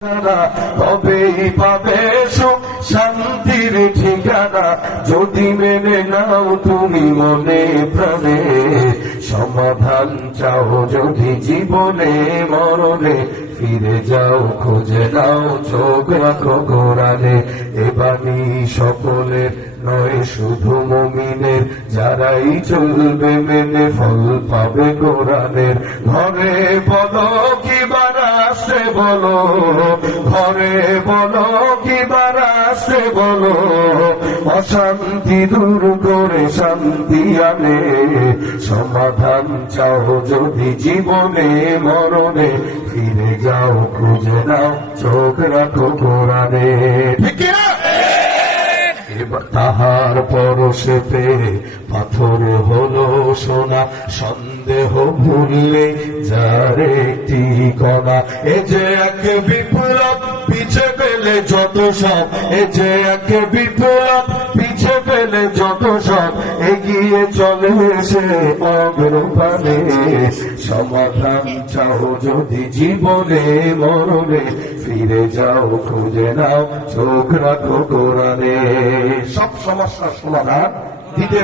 তবেই পাবে সুখ শান্তির ঠিকানা, যদি মেনে নাও তুমি মনে প্রাণে। সমাধান চাও যদি জীবনে মরণে, ফিরে যাও খুঁজে নাও চোখ রাখো কোরআনে। এ বাণী সকলের নয় শুধু মুমিনের, যারাই চলবে মেনে ফল পাবে কোরআনের। ঘরে বলো কিবা রাষ্ট্রে বলো, ঘরে বলো কিবা রাষ্ট্রে বলো, অশান্তি দূর করে শান্তি আনে। সমাধান চাও যদি জীবনে মরণে, ফিরে যাও খুঁজে নাও চোখ রাখো কোরআনে। ঠিক না? তাহার পরশে পেয়ে পাথর হলো সোনা, সন্দেহ ভুললে যার একটি কণা। এ যে এক বিপ্লব পিছে পেলে যত সব, এ যে এক বিপ্লব পিছে পেলে যত সব, এগিয়ে চলে সে অগ্রপানে। সমাধান চাও যদি জীবনে মরণে, ফিরে যাও খুঁজে নাও চোখ রাখো কোরআনে। সব সমস্যার সমাধান দিতে